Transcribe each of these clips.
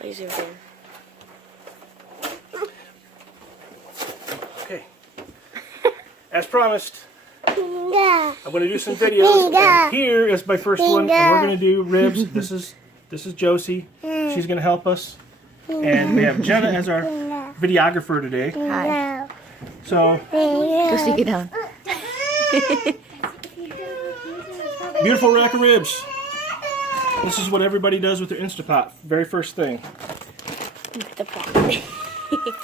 Please zoom in. Okay. As promised, I'm going to do some videos. And here is my first one, and we're going to do ribs. This is Josie. She's going to help us. And we have Jenna as our videographer today. Hi. So, Go stick it down. beautiful rack of ribs. This is what everybody does with their Instapot. Very first thing. The pot.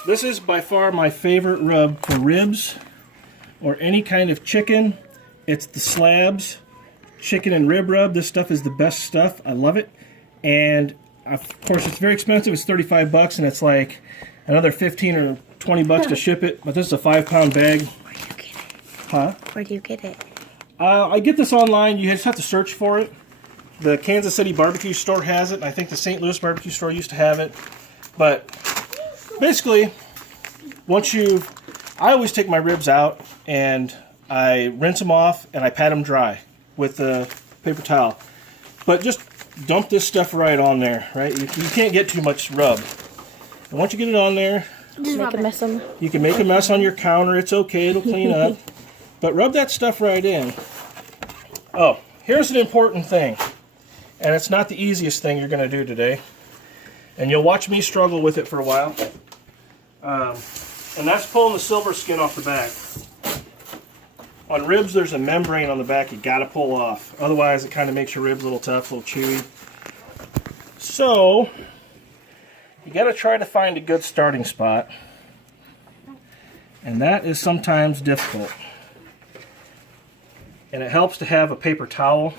This is by far my favorite rub for ribs or any kind of chicken. It's the Slabs chicken and rib rub. This stuff is the best stuff. I love it. And of course it's very expensive. It's 35 bucks and it's like another 15 or 20 bucks to ship it. But this is a 5-pound bag. Where do you get it? Huh? Where do you get it? I get this online. You just have to search for it. The Kansas City barbecue store has it. And I think the St. Louis barbecue store used to have it. But basically, I always take my ribs out and I rinse them off and I pat them dry with the paper towel. But just dump this stuff right on there, right? You can't get too much rub. And once you get it on there, Just make a mess of them. you can make a mess on your counter. It's okay, it'll clean up. But rub that stuff right in. Oh, here's an important thing. And it's not the easiest thing you're going to do today. And you'll watch me struggle with it for a while. And that's pulling the silver skin off the back. On ribs, there's a membrane on the back you got to pull off. Otherwise, it kind of makes your ribs a little tough, a little chewy. So, you got to try to find a good starting spot. And that is sometimes difficult. And it helps to have a paper towel.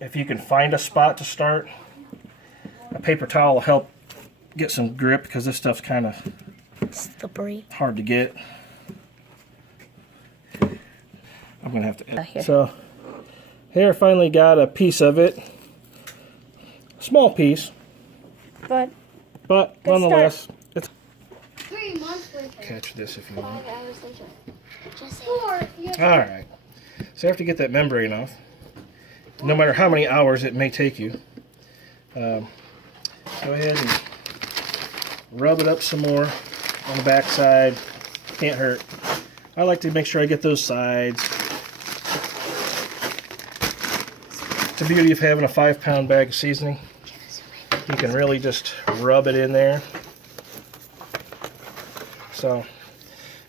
If you can find a spot to start, a paper towel will help get some grip because this stuff's kind of Slippery. hard to get. I'm going to have to edit. Here. So, here I finally got a piece of it. Small piece, But but nonetheless, it's... 3 months later. Catch this if you want. 5 hours later. Just 4. Alright, so after you get that membrane off, no matter how many hours it may take you, go ahead and rub it up some more on the back side. Can't hurt. I like to make sure I get those sides. It's the beauty of having a 5-pound bag of seasoning. You can really just rub it in there. So,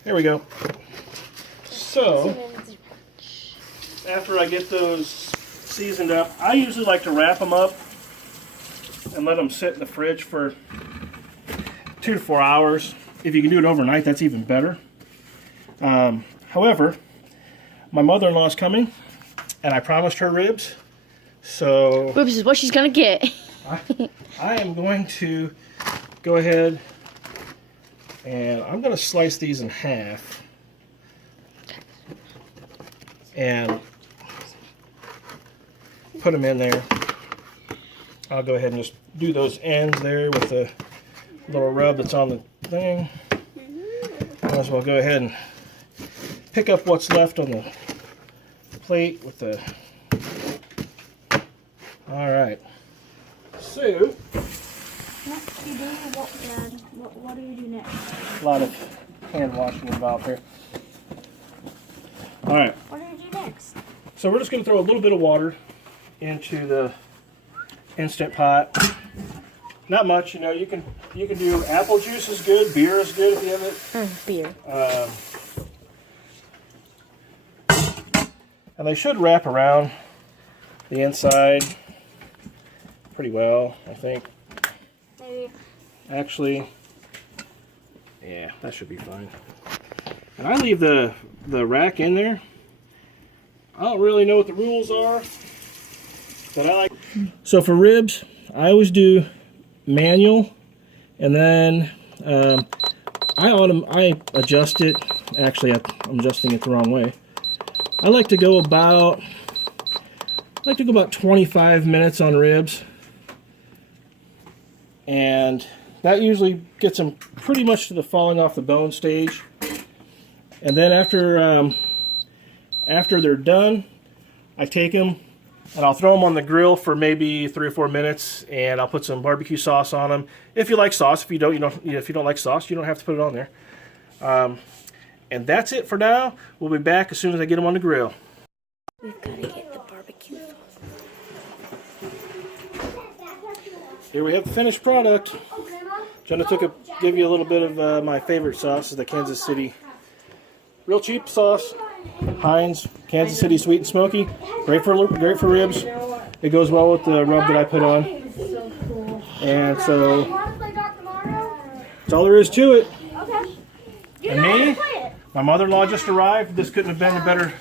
there we go. So, after I get those seasoned up, I usually like to wrap them up and let them sit in the fridge for 2 to 4 hours. If you can do it overnight, that's even better. However, my mother-in-law is coming, and I promised her ribs, so ribs is what she's gonna get. I am going to go ahead and I'm going to slice these in half and put them in there. I'll go ahead and just do those ends there with the little rub that's on the thing. Might as well go ahead and pick up what's left on the plate with the... Alright. So, Next you do what, Dad? What do you do next? a lot of hand washing involved here. Alright, What do you do next? so we're just going to throw a little bit of water into the Instant Pot. Not much, you know, you can do apple juice is good, beer is good if you have it. Beer. And they should wrap around the inside pretty well, I think. Maybe. Actually, yeah, that should be fine. And I leave the rack in there. I don't really know what the rules are, but I like... So for ribs, I always do manual, and then I adjust it. Actually, I'm adjusting it the wrong way. I like to go about 25 minutes on ribs, and that usually gets them pretty much to the falling off the bone stage. And then after they're done, I take them And I'll throw them on the grill for maybe 3 or 4 minutes, and I'll put some barbecue sauce on them. If you like sauce, if you don't, if you don't like sauce, you don't have to put it on there. And that's it for now. We'll be back as soon as I get them on the grill. We've got to get the barbecue sauce. Here we have the finished product. Jenna gave you a little bit of my favorite sauce, is the Kansas City. Real cheap sauce. Heinz, Kansas City Sweet and Smoky. Great for ribs. It goes well with the rub that I put on. And so, that's all there is to it. And me, my mother-in-law just arrived. This couldn't have been a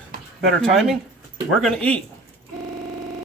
better timing. We're going to eat.